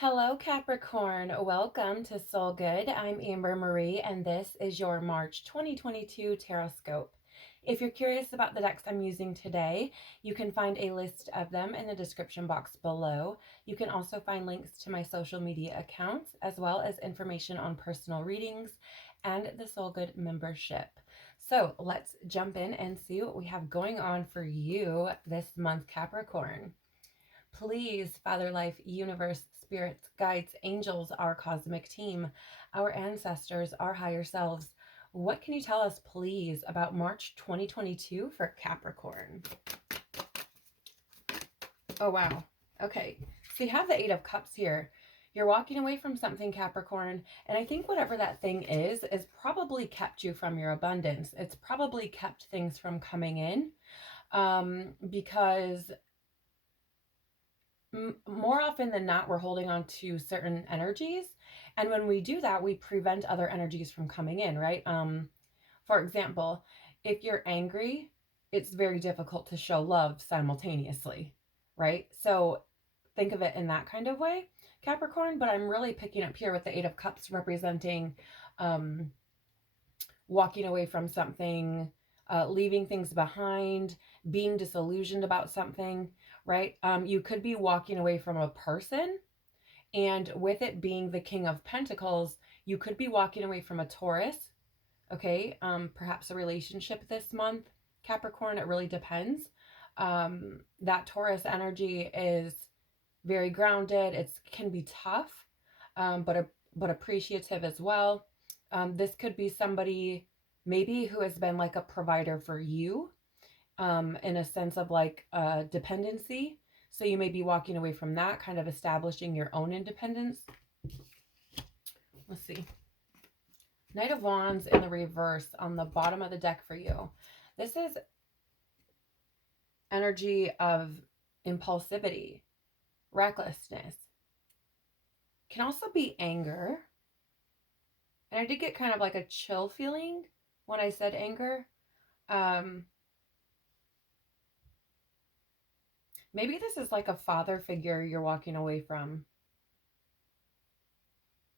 Hello, Capricorn. Welcome to Soul Good. I'm Amber Marie, and this is your March 2022 Tarotscope. If you're curious about the decks I'm using today, you can find a list of them in the description box below. You can also find links to my social media accounts, as well as information on personal readings and the Soul Good membership. So let's jump in and see what we have going on for you this month, Capricorn. Please, Father Life, Universe, Spirits, Guides, Angels, our cosmic team, our ancestors, our higher selves, what can you tell us, please, about March 2022 for Capricorn? Oh, wow. Okay. So you have the Eight of Cups here. You're walking away from something, Capricorn, and I think whatever that thing is probably kept you from your abundance. It's probably kept things from coming in because more often than not, we're holding on to certain energies. And when we do that, we prevent other energies from coming in, right? For example, if you're angry, it's very difficult to show love simultaneously, right? So think of it in that kind of way, Capricorn. But I'm really picking up here with the Eight of Cups representing walking away from something, leaving things behind, being disillusioned about something, right? You could be walking away from a person, and with it being the King of Pentacles, you could be walking away from a Taurus, okay? Perhaps a relationship this month, Capricorn. It really depends. That Taurus energy is very grounded. It can be tough, but appreciative as well. This could be somebody maybe who has been like a provider for you, in a sense of like dependency. So you may be walking away from that, kind of establishing your own independence. Let's see. Knight of Wands in the reverse on the bottom of the deck for you. This is energy of impulsivity, recklessness. Can also be anger. And I did get kind of like a chill feeling when I said anger. Maybe this is like a father figure you're walking away from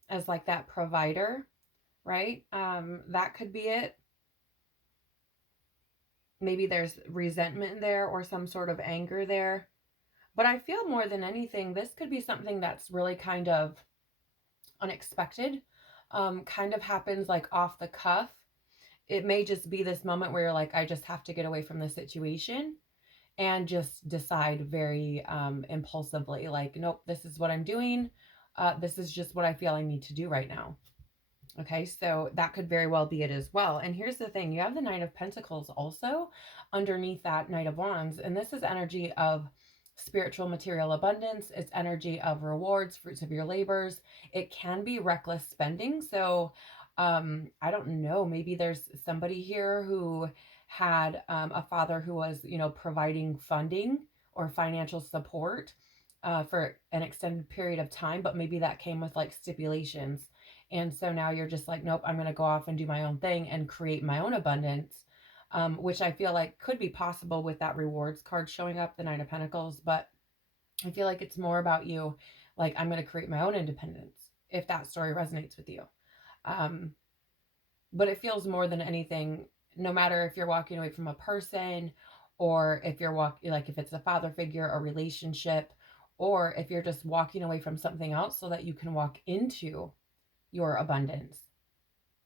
as like that provider, right? That could be it. Maybe there's resentment there or some sort of anger there. But I feel more than anything, this could be something that's really kind of unexpected, kind of happens like off the cuff. It may just be this moment where you're like, I just have to get away from the situation and just decide very impulsively, like, nope, this is what I'm doing. This is just what I feel I need to do right now. Okay, so that could very well be it as well. And here's the thing, you have the Knight of Pentacles also underneath that Knight of Wands, and this is energy of spiritual material abundance. It's energy of rewards, fruits of your labors. It can be reckless spending. So I don't know, maybe there's somebody here who had a father who was, providing funding or financial support for an extended period of time, but maybe that came with like stipulations. And so now you're just like, nope, I'm going to go off and do my own thing and create my own abundance, which I feel like could be possible with that rewards card showing up, the Nine of Pentacles. But I feel like it's more about you, like, I'm going to create my own independence, if that story resonates with you. But it feels more than anything, no matter if you're walking away from a person or if you're like if it's a father figure, a relationship, or if you're just walking away from something else so that you can walk into your abundance.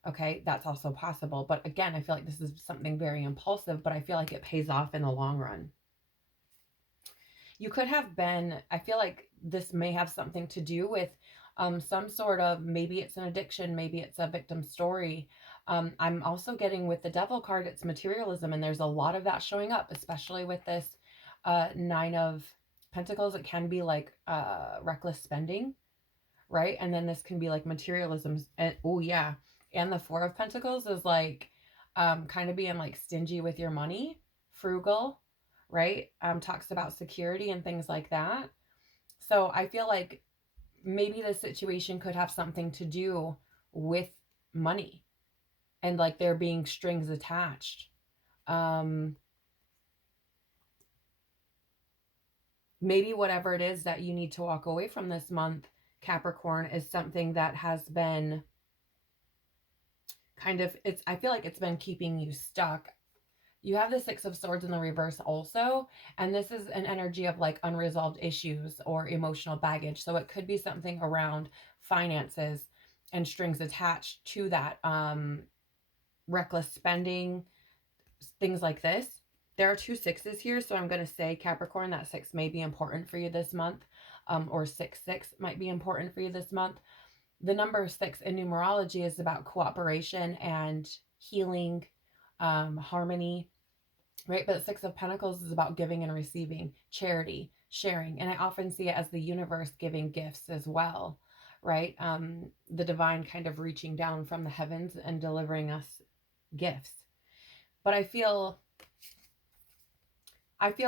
Okay, that's also possible. But again, I feel like this is something very impulsive, but I feel like it pays off in the long run. You could have been, I feel like this may have something to do with some sort of, maybe it's an addiction, maybe it's a victim story. I'm also getting with the Devil card, it's materialism, and there's a lot of that showing up, especially with this Nine of Pentacles. It can be like reckless spending, right? And then this can be like materialism. And oh yeah, and the Four of Pentacles is like kind of being like stingy with your money, frugal, right? Talks about security and things like that. So I feel like maybe the situation could have something to do with money and like there being strings attached. Maybe whatever it is that you need to walk away from this month Capricorn, is something that has been kind of, I feel like it's been keeping you stuck. You have the Six of Swords in the reverse also, and this is an energy of like unresolved issues or emotional baggage. So it could be something around finances and strings attached to that, reckless spending, things like this. There are two sixes here, so I'm going to say, Capricorn, that 6 may be important for you this month, or 6 might be important for you this month. The number 6 in numerology is about cooperation and healing, harmony, right? But 6 of Pentacles is about giving and receiving, charity, sharing. And I often see it as the universe giving gifts as well, right? The divine kind of reaching down from the heavens and delivering us gifts. But I feel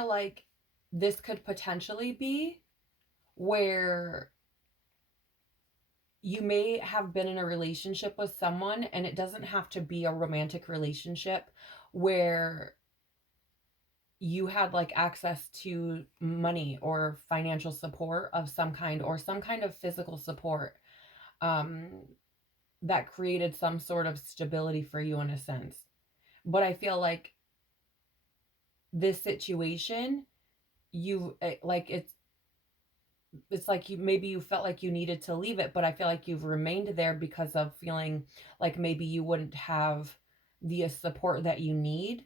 like this could potentially be where you may have been in a relationship with someone, and it doesn't have to be a romantic relationship, where you had like access to money or financial support of some kind, or some kind of physical support, that created some sort of stability for you in a sense. But I feel like this situation, you like, it's like maybe you felt like you needed to leave it, but I feel like you've remained there because of feeling like maybe you wouldn't have the support that you need,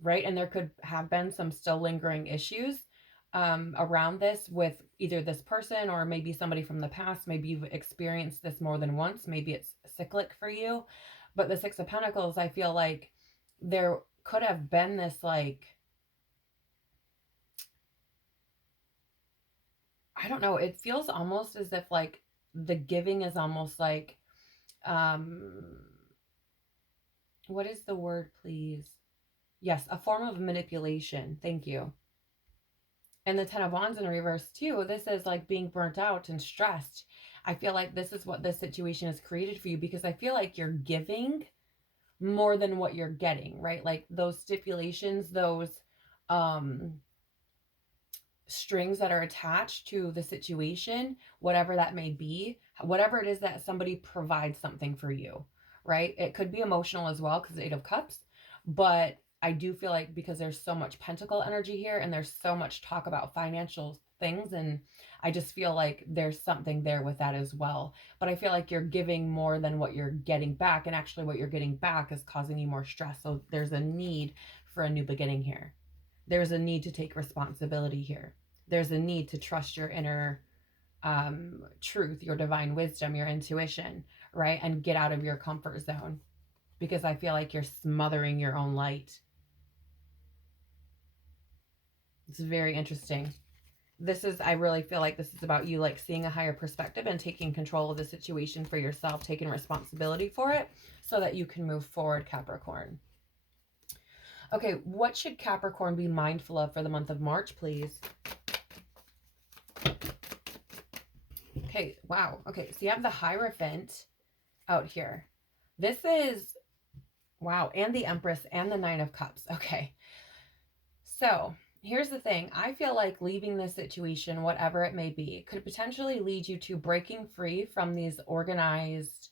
right? And there could have been some still lingering issues around this with either this person or maybe somebody from the past. Maybe you've experienced this more than once. Maybe it's cyclic for you. But the Six of Pentacles, I feel like there could have been this, like, I don't know, it feels almost as if like the giving is almost like, what is the word, please? Yes, a form of manipulation. Thank you. And the Ten of Wands in reverse too, this is like being burnt out and stressed. I feel like this is what this situation has created for you, because I feel like you're giving more than what you're getting, right? Like those stipulations, those strings that are attached to the situation, whatever that may be, whatever it is that somebody provides something for you, right? It could be emotional as well, because 8 of Cups, but I do feel like because there's so much pentacle energy here and there's so much talk about financial things, and I just feel like there's something there with that as well. But I feel like you're giving more than what you're getting back, and actually what you're getting back is causing you more stress. So there's a need for a new beginning here. There's a need to take responsibility here. There's a need to trust your inner truth, your divine wisdom, your intuition, right? And get out of your comfort zone, because I feel like you're smothering your own light. It's very interesting. I really feel like this is about you, like seeing a higher perspective and taking control of the situation for yourself, taking responsibility for it so that you can move forward, Capricorn. Okay, what should Capricorn be mindful of for the month of March, please? Okay, wow. Okay, so you have the Hierophant out here. This is, wow, and the Empress and the Nine of Cups. Okay, so here's the thing. I feel like leaving this situation, whatever it may be, could potentially lead you to breaking free from these organized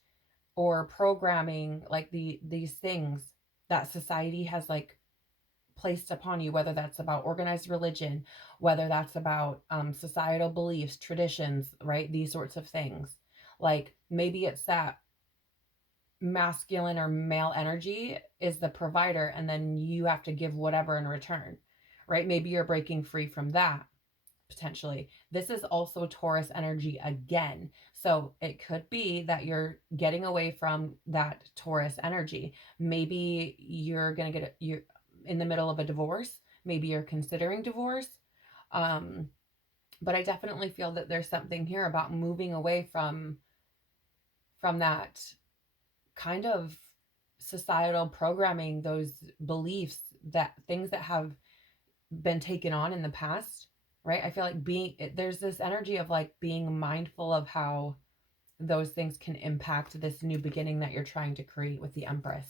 or programming, like these things that society has like placed upon you, whether that's about organized religion, whether that's about societal beliefs, traditions, right? These sorts of things. Like maybe it's that masculine or male energy is the provider, and then you have to give whatever in return, right? Maybe you're breaking free from that potentially. This is also Taurus energy again. So it could be that you're getting away from that Taurus energy. Maybe you're going to you're in the middle of a divorce. Maybe you're considering divorce. But I definitely feel that there's something here about moving away from that kind of societal programming, those beliefs, that things that have been taken on in the past, right? I feel like there's this energy of like being mindful of how those things can impact this new beginning that you're trying to create with the Empress.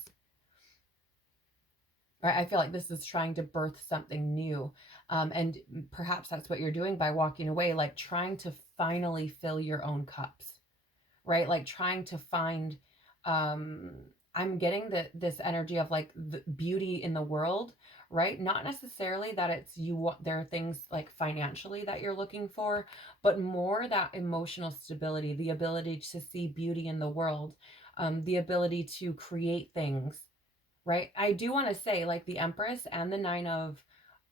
right? I feel like this is trying to birth something new. And perhaps that's what you're doing by walking away, like trying to finally fill your own cups, right? Like trying to find, um, I'm getting this energy of like the beauty in the world, right? Not necessarily that it's you want, there are things like financially that you're looking for, but more that emotional stability, the ability to see beauty in the world, the ability to create things, right? I do want to say like the Empress and the Nine of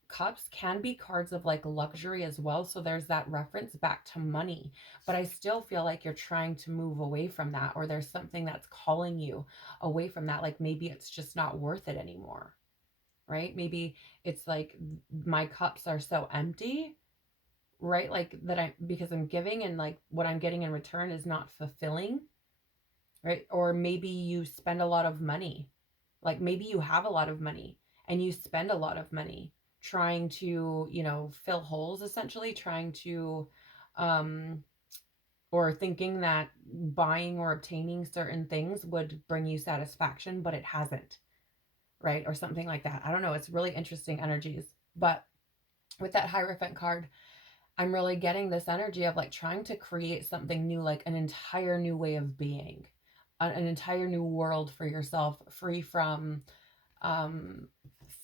Cups can be cards of like luxury as well. So there's that reference back to money. But I still feel like you're trying to move away from that, or there's something that's calling you away from that. Like maybe it's just not worth it anymore, right? Maybe it's like my cups are so empty, right? Like that because I'm giving and like what I'm getting in return is not fulfilling, right? Or maybe you spend a lot of money. Like maybe you have a lot of money and you spend a lot of money trying to, fill holes, essentially trying to, um, or thinking that buying or obtaining certain things would bring you satisfaction, but it hasn't, right? Or something like that. I don't know. It's really interesting energies. But with that Hierophant card, I'm really getting this energy of like trying to create something new, like an entire new way of being, an entire new world for yourself, free from um,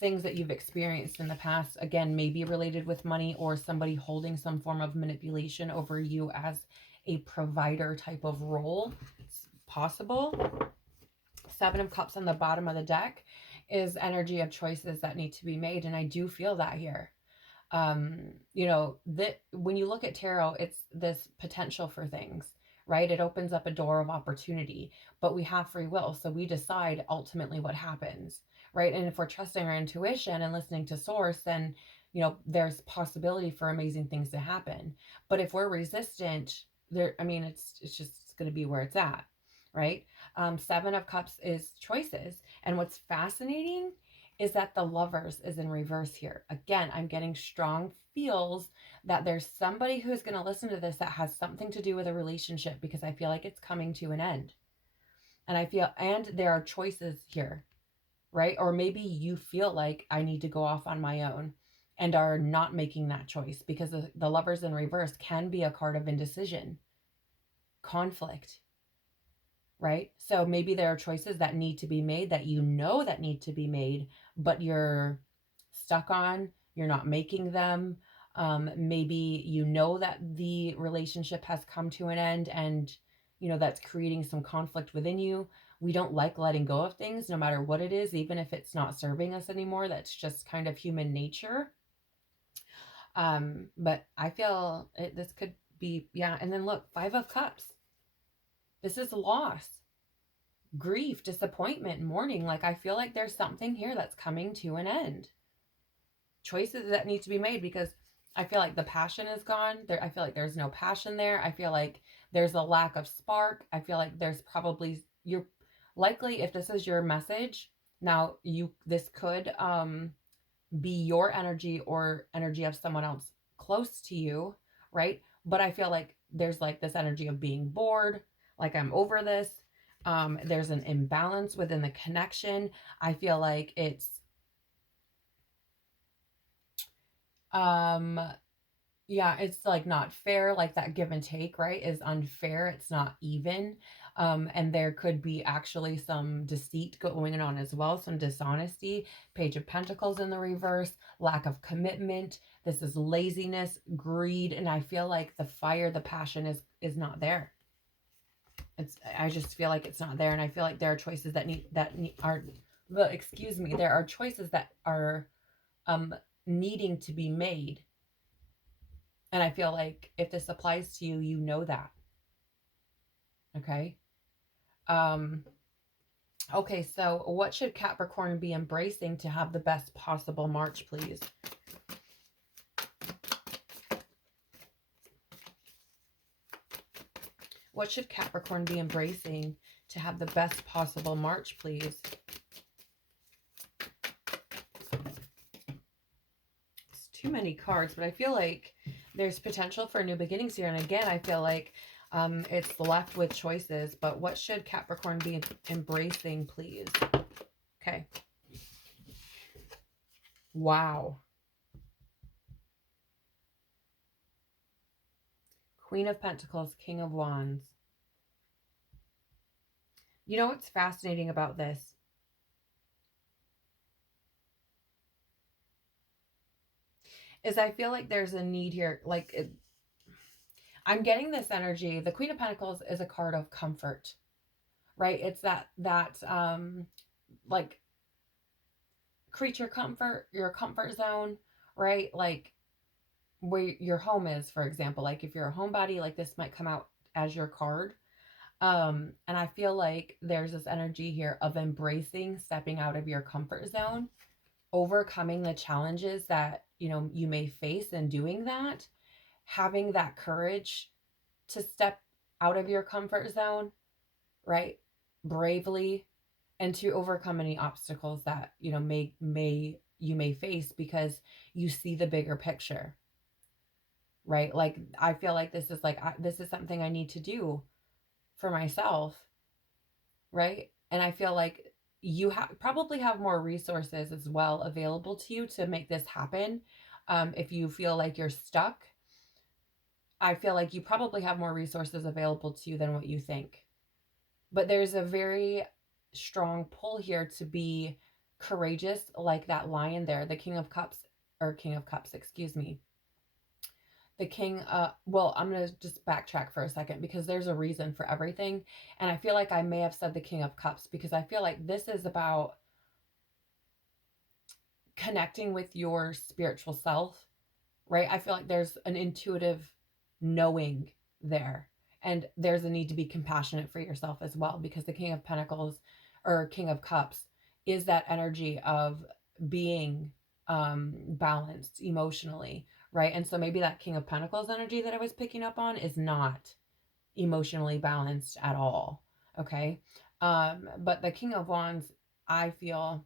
things that you've experienced in the past. Again, maybe related with money or somebody holding some form of manipulation over you as a provider type of role. It's possible. Seven of Cups on the bottom of the deck is energy of choices that need to be made. And I do feel that here. That when you look at tarot, it's this potential for things, right? It opens up a door of opportunity, but we have free will, so we decide ultimately what happens, right? And if we're trusting our intuition and listening to source, then there's possibility for amazing things to happen. But if we're resistant, there, I mean, it's going to be where it's at, right? Seven of Cups is choices, and what's fascinating is that the Lovers is in reverse here. Again, I'm getting strong feels that there's somebody who's going to listen to this that has something to do with a relationship, because I feel like it's coming to an end. And there are choices here, right? Or maybe you feel like I need to go off on my own and are not making that choice, because the Lovers in reverse can be a card of indecision, conflict, right? So maybe there are choices that need to be made that that need to be made, but you're stuck on, you're not making them. Maybe that the relationship has come to an end, and that's creating some conflict within you. We don't like letting go of things, no matter what it is, even if it's not serving us anymore. That's just kind of human nature. But I feel this could be, yeah. And then look, Five of Cups. This is loss, grief, disappointment, mourning. Like I feel like there's something here that's coming to an end. Choices that need to be made, because I feel like the passion is gone. I feel like there's no passion there. I feel like there's a lack of spark. I feel like there's probably, you're likely, if this is your message, now this could be your energy or energy of someone else close to you, right? But I feel like there's like this energy of being bored, like I'm over this. There's an imbalance within the connection. I feel like it's it's like not fair. Like that give and take, right, is unfair. It's not even. And there could be actually some deceit going on as well, some dishonesty. Page of Pentacles in the reverse, lack of commitment. This is laziness, greed, and I feel like the fire, the passion is not there. I just feel like it's not there, and I feel like there are choices there are choices that are needing to be made. And I feel like if this applies to you, you know that. Okay. Okay, so what should Capricorn be embracing to have the best possible March, please? What should Capricorn be embracing to have the best possible March, please? It's too many cards, but I feel like there's potential for new beginnings here. And again, I feel like it's left with choices. But what should Capricorn be embracing, please? Okay. Wow. Queen of Pentacles, King of Wands. You know what's fascinating about this? Is I feel like there's a need here. I'm getting this energy. The Queen of Pentacles is a card of comfort, right? It's that like creature comfort, your comfort zone, right? Like where your home is, for example. Like if you're a homebody, like this might come out as your card. And I feel like there's this energy here of embracing stepping out of your comfort zone, overcoming the challenges that, you may face in doing that, having that courage to step out of your comfort zone, right? Bravely, and to overcome any obstacles that, you may face because you see the bigger picture, right? Like I feel like this is this is something I need to do for myself, right? And I feel like you probably have more resources as well available to you to make this happen. If you feel like you're stuck, I feel like you probably have more resources available to you than what you think. But there's a very strong pull here to be courageous, like that lion there, the King of Cups, or King of Cups, excuse me. The king, well, I'm going to just backtrack for a second because there's a reason for everything. And I feel like I may have said the King of Cups because I feel like this is about connecting with your spiritual self, right? I feel like there's an intuitive knowing there. And there's a need to be compassionate for yourself as well because the King of Pentacles or King of Cups is that energy of being balanced emotionally, right? And so maybe that King of Pentacles energy that I was picking up on is not emotionally balanced at all. Okay. But the King of Wands, I feel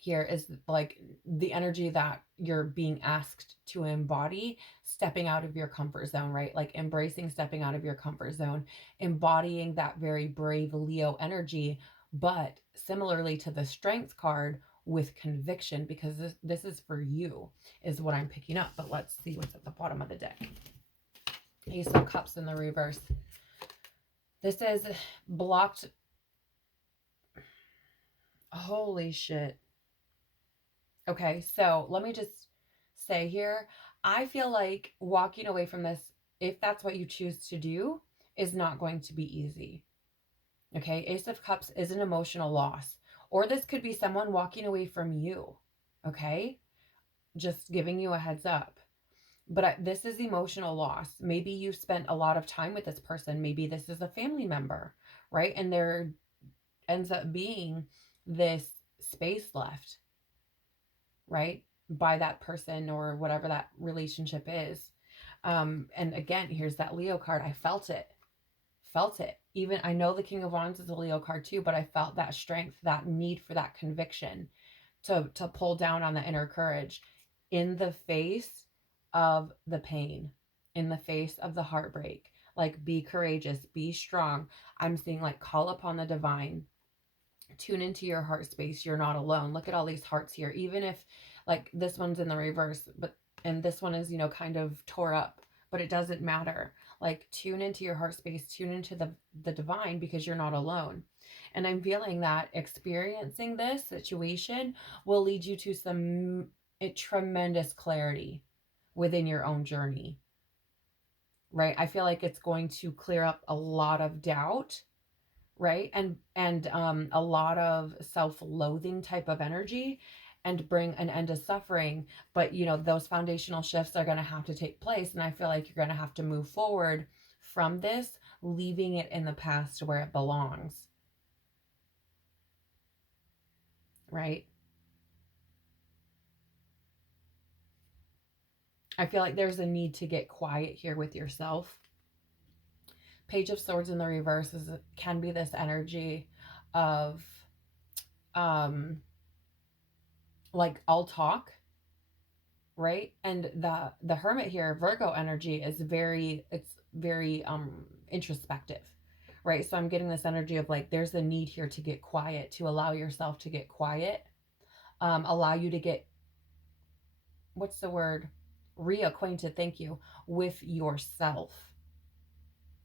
here is like the energy that you're being asked to embody, stepping out of your comfort zone, right? Like embracing stepping out of your comfort zone, embodying that very brave Leo energy, but similarly to the Strength card, with conviction, because this is for you, is what I'm picking up. But let's see what's at the bottom of the deck. Ace of Cups in the reverse. This is blocked. Holy shit. Okay, so let me just say here, I feel like walking away from this, if that's what you choose to do, is not going to be easy. Okay, Ace of Cups is an emotional loss, or this could be someone walking away from you. Okay, just giving you a heads up. But this is emotional loss. Maybe you've spent a lot of time with this person. Maybe this is a family member, right? And there ends up being this space left, right, by that person or whatever that relationship is. And again, here's that Leo card. I felt it. Felt it. Even I know the King of Wands is a Leo card too, but I felt that strength, that need for that conviction to pull down on the inner courage in the face of the pain, in the face of the heartbreak. Like, be courageous, be strong. I'm seeing like call upon the divine. Tune into your heart space. You're not alone. Look at all these hearts here. Even if like this one's in the reverse, and this one is, kind of tore up, but it doesn't matter. Like, tune into your heart space, tune into the divine, because you're not alone. And I'm feeling that experiencing this situation will lead you to some tremendous clarity within your own journey, right? I feel like it's going to clear up a lot of doubt, right? And a lot of self-loathing type of energy, and bring an end to suffering. But those foundational shifts are going to have to take place, and I feel like you're going to have to move forward from this, leaving it in the past where it belongs, right? I feel like there's a need to get quiet here with yourself. Page of Swords in the reverse can be this energy of like, I'll talk, right? And the Hermit here, Virgo energy, is very introspective, right? So I'm getting this energy of like, there's a need here to get quiet, to allow yourself to get quiet, allow you to get what's the word? Reacquainted, thank you, with yourself.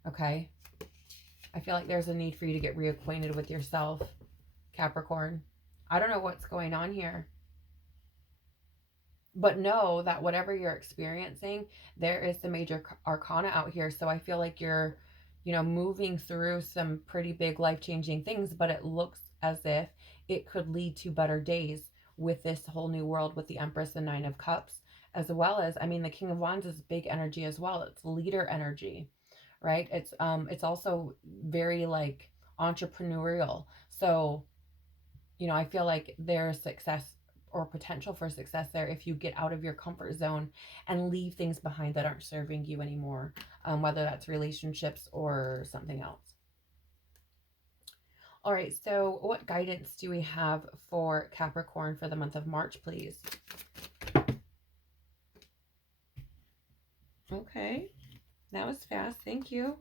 Okay? I feel like there's a need for you to get reacquainted with yourself, Capricorn. I don't know what's going on here. But know that whatever you're experiencing, there is the major arcana out here. So I feel like you're, moving through some pretty big life-changing things, but it looks as if it could lead to better days with this whole new world with the Empress and Nine of Cups, as well as, I mean, the King of Wands is big energy as well. It's leader energy, right? It's also very like entrepreneurial. So, I feel like there's success or potential for success there if you get out of your comfort zone and leave things behind that aren't serving you anymore, whether that's relationships or something else. All right, so what guidance do we have for Capricorn for the month of March, please? Okay, that was fast. Thank you.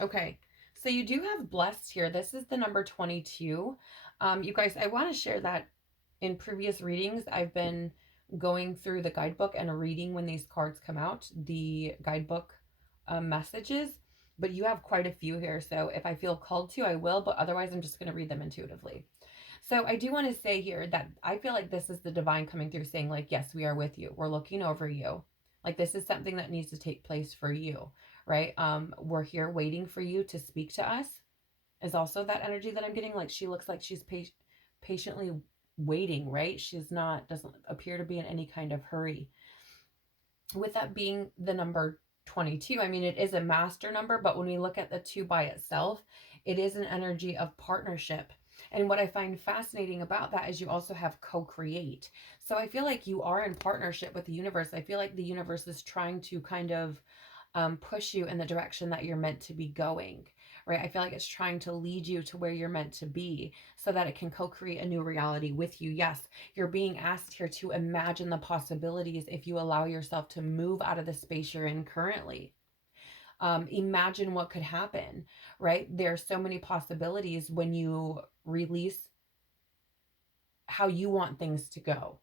Okay, so you do have blessed here. This is the number 22. You guys, I want to share that in previous readings, I've been going through the guidebook and reading when these cards come out, the guidebook messages, but you have quite a few here. So if I feel called to, I will, but otherwise I'm just going to read them intuitively. So I do want to say here that I feel like this is the divine coming through saying like, yes, we are with you. We're looking over you. Like this is something that needs to take place for you, right? We're here waiting for you to speak to us is also that energy that I'm getting. Like she looks like she's patiently waiting, right? She's not, doesn't appear to be in any kind of hurry. With that being the number 22, I mean, it is a master number, but when we look at the 2 by itself, it is an energy of partnership. And what I find fascinating about that is you also have co-create. So I feel like you are in partnership with the universe. I feel like the universe is trying to kind of push you in the direction that you're meant to be going, right? I feel like it's trying to lead you to where you're meant to be so that it can co-create a new reality with you. Yes, you're being asked here to imagine the possibilities if you allow yourself to move out of the space you're in currently. Imagine what could happen, right? There's so many possibilities when you release how you want things to go,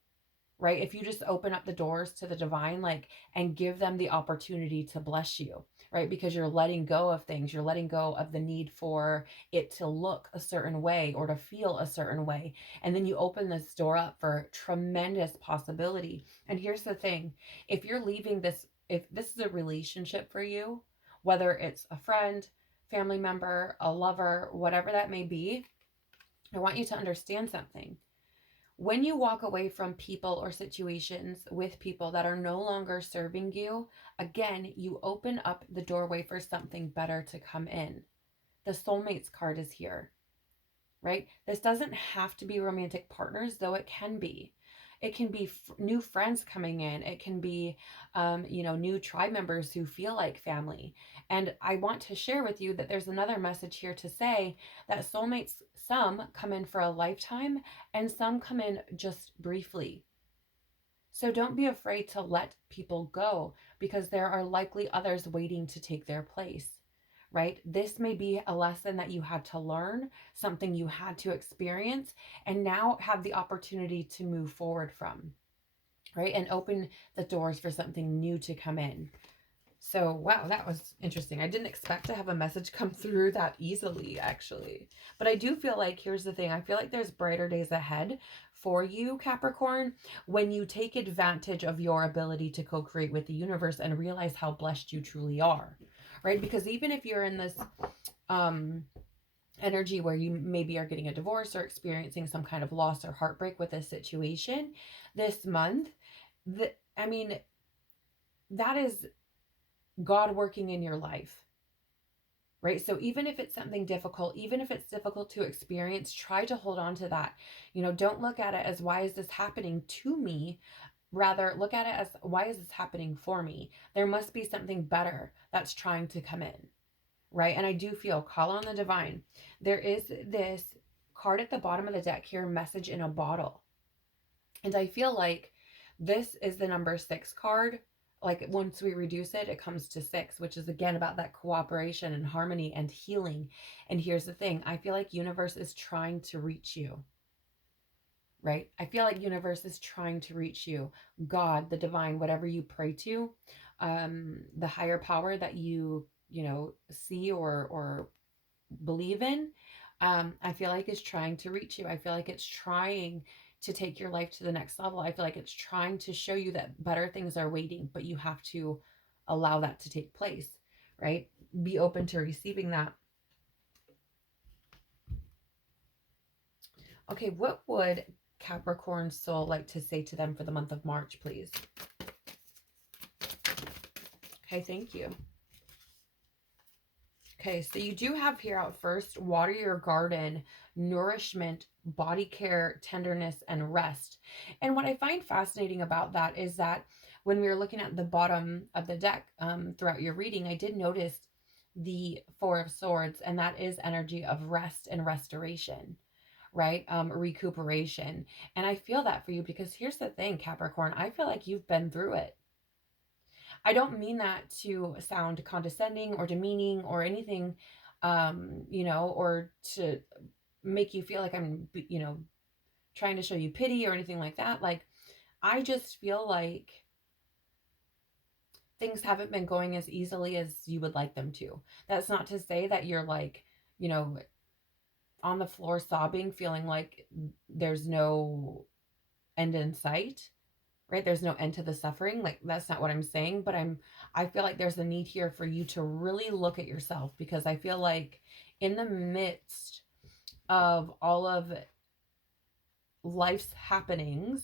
right? If you just open up the doors to the divine, like, and give them the opportunity to bless you, right? Because you're letting go of things. You're letting go of the need for it to look a certain way or to feel a certain way. And then you open this door up for tremendous possibility. And here's the thing, if you're leaving this, if this is a relationship for you, whether it's a friend, family member, a lover, whatever that may be, I want you to understand something. When you walk away from people or situations with people that are no longer serving you, again, you open up the doorway for something better to come in. The soulmates card is here, right? This doesn't have to be romantic partners, though it can be. It can be new friends coming in. It can be, new tribe members who feel like family. And I want to share with you that there's another message here to say that soulmates, some come in for a lifetime and some come in just briefly. So don't be afraid to let people go because there are likely others waiting to take their place, right? This may be a lesson that you had to learn, something you had to experience, and now have the opportunity to move forward from, right? And open the doors for something new to come in. So, wow, that was interesting. I didn't expect to have a message come through that easily, actually. But I do feel like, here's the thing, I feel like there's brighter days ahead for you, Capricorn, when you take advantage of your ability to co-create with the universe and realize how blessed you truly are, right? Because even if you're in this energy where you maybe are getting a divorce or experiencing some kind of loss or heartbreak with a situation this month, that is God working in your life, right? So even if it's something difficult, even if it's difficult to experience, try to hold on to that. Don't look at it as, why is this happening to me? Rather, look at it as, why is this happening for me? There must be something better that's trying to come in, right? And I do feel, call on the divine. There is this card at the bottom of the deck here, message in a bottle. And I feel like this is the number 6 card. Like once we reduce it, it comes to 6, which is again about that cooperation and harmony and healing. And here's the thing, I feel like universe is trying to reach you. right? I feel like universe is trying to reach you. God, the divine, whatever you pray to, the higher power that you know, see or believe in, I feel like is trying to reach you. I feel like it's trying to take your life to the next level. I feel like it's trying to show you that better things are waiting, but you have to allow that to take place, right? Be open to receiving that. Okay, what would Capricorn soul like to say to them for the month of March, please? Okay, thank you. Okay, so you do have here out first, water your garden, nourishment, body care, tenderness, and rest. And what I find fascinating about that is that when we were looking at the bottom of the deck throughout your reading, I did notice the Four of Swords, and that is energy of rest and restoration, right? Recuperation. And I feel that for you because here's the thing, Capricorn, I feel like you've been through it. I don't mean that to sound condescending or demeaning or anything, you know, or to make you feel like I'm, you know, trying to show you pity or anything like that. Like, I just feel like things haven't been going as easily as you would like them to. That's not to say that you're like, you know, on the floor sobbing, feeling like there's no end in sight, right? There's no end to the suffering. Like, that's not what I'm saying, but I feel like there's a need here for you to really look at yourself, because I feel like in the midst of all of life's happenings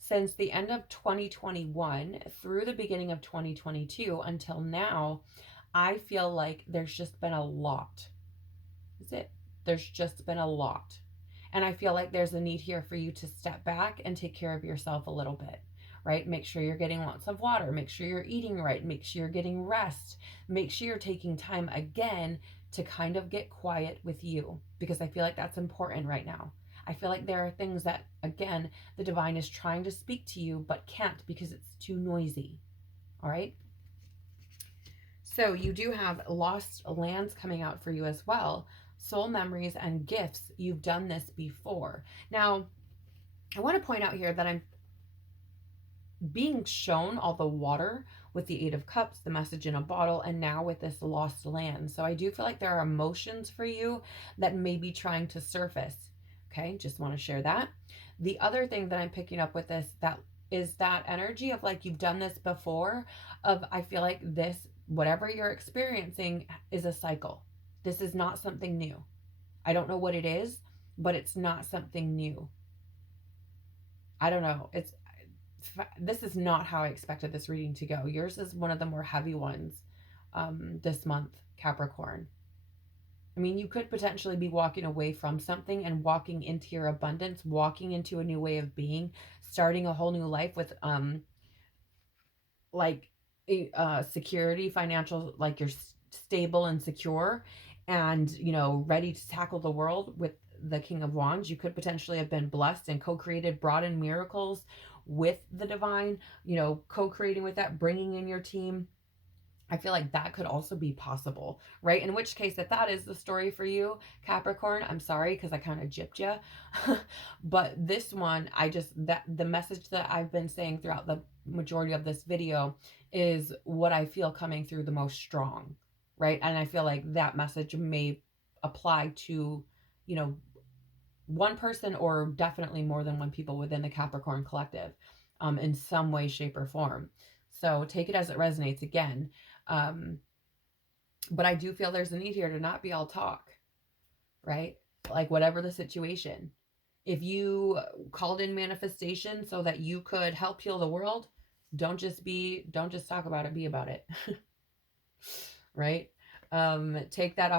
since the end of 2021 through the beginning of 2022 until now, I feel like there's just been a lot. Is it? There's just been a lot. And I feel like there's a need here for you to step back and take care of yourself a little bit, right? Make sure you're getting lots of water. Make sure you're eating right. Make sure you're getting rest. Make sure you're taking time again to kind of get quiet with you, because I feel like that's important right now. I feel like there are things that, again, the divine is trying to speak to you, but can't because it's too noisy. All right. So you do have lost lands coming out for you as well. Soul memories and gifts. You've done this before. Now, I want to point out here that I'm being shown all the water with the Eight of Cups, the message in a bottle, and now with this lost land. So I do feel like there are emotions for you that may be trying to surface. Okay, just want to share that. The other thing that I'm picking up with this, that is that energy of like you've done this before, of I feel like this, whatever you're experiencing, is a cycle. This is not something new. I don't know what it is, but it's not something new. I don't know. This is not how I expected this reading to go. Yours is one of the more heavy ones this month, Capricorn. I mean, you could potentially be walking away from something and walking into your abundance, walking into a new way of being, starting a whole new life with like security, financial, like you're stable and secure and, you know, ready to tackle the world with the King of Wands. You could potentially have been blessed and co-created, brought in miracles with the divine, you know, co-creating with that, bringing in your team. I feel like that could also be possible, right? In which case, if that is the story for you, Capricorn, I'm sorry because I kind of gypped you. But this one, that the message that I've been saying throughout the majority of this video is what I feel coming through the most strong, right? And I feel like that message may apply to, you know, one person or definitely more than one people within the Capricorn collective in some way, shape, or form. So take it as it resonates again. But I do feel there's a need here to not be all talk, right? Like whatever the situation. If you called in manifestation so that you could help heal the world, don't just talk about it, be about it. Right? Take that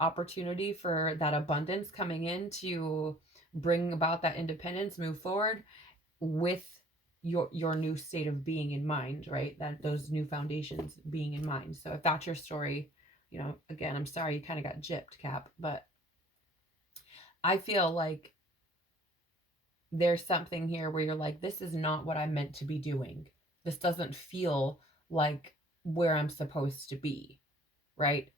opportunity for that abundance coming in to bring about that independence, move forward with your new state of being in mind, right? That those new foundations being in mind. So if that's your story, you know, again, I'm sorry you kind of got gypped, Cap, but I feel like there's something here where you're like, this is not what I'm meant to be doing. This doesn't feel like where I'm supposed to be, right?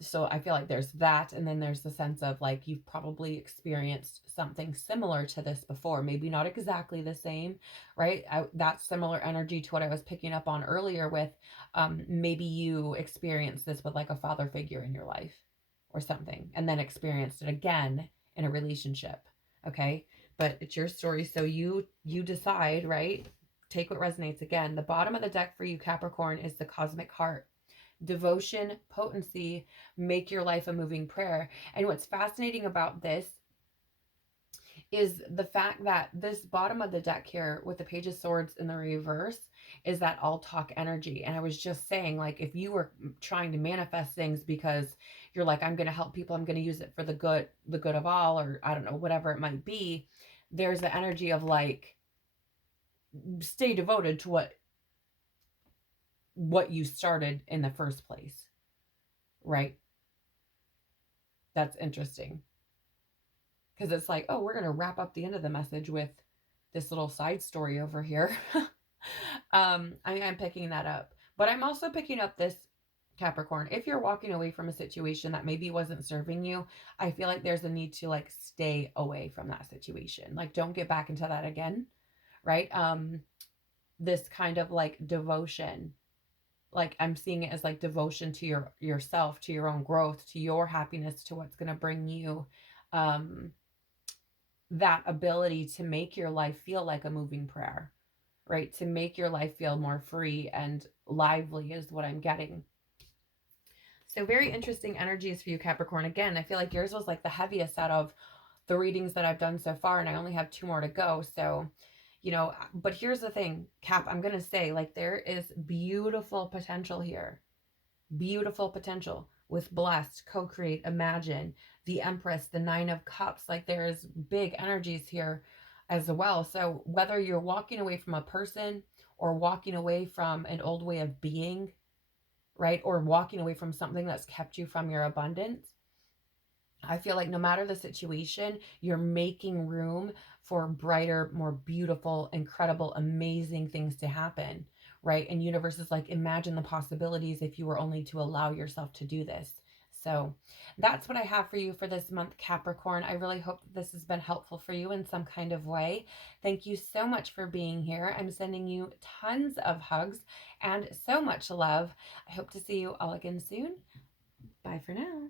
So I feel like there's that. And then there's the sense of like, you've probably experienced something similar to this before, maybe not exactly the same, right? That's similar energy to what I was picking up on earlier with, maybe you experienced this with like a father figure in your life or something, and then experienced it again in a relationship. Okay. But it's your story. So you decide, right? Take what resonates. Again, the bottom of the deck for you, Capricorn, is the cosmic heart. Devotion, potency, make your life a moving prayer. And what's fascinating about this is the fact that this bottom of the deck here with the Page of Swords in the reverse is that all talk energy. And I was just saying, like, if you were trying to manifest things because you're like, I'm going to help people, I'm going to use it for the good of all, or I don't know, whatever it might be, there's the energy of like, stay devoted to what you started in the first place, right? That's interesting. Because it's like, oh, we're going to wrap up the end of the message with this little side story over here. I'm picking that up. But I'm also picking up this, Capricorn. If you're walking away from a situation that maybe wasn't serving you, I feel like there's a need to like stay away from that situation. Like, don't get back into that again, right? This kind of like devotion, like I'm seeing it as like devotion to yourself, to your own growth, to your happiness, to what's going to bring you that ability to make your life feel like a moving prayer, right? To make your life feel more free and lively is what I'm getting. So very interesting energies for you, Capricorn. Again, I feel like yours was like the heaviest out of the readings that I've done so far, and I only have 2 more to go. So, but here's the thing, Cap, I'm going to say, like, there is beautiful potential here. Beautiful potential with blessed, co-create, imagine, the Empress, the Nine of Cups. Like, there's big energies here as well. So whether you're walking away from a person or walking away from an old way of being, right? Or walking away from something that's kept you from your abundance, I feel like no matter the situation, you're making room for brighter, more beautiful, incredible, amazing things to happen, right? And universe is like, imagine the possibilities if you were only to allow yourself to do this. So that's what I have for you for this month, Capricorn. I really hope that this has been helpful for you in some kind of way. Thank you so much for being here. I'm sending you tons of hugs and so much love. I hope to see you all again soon. Bye for now.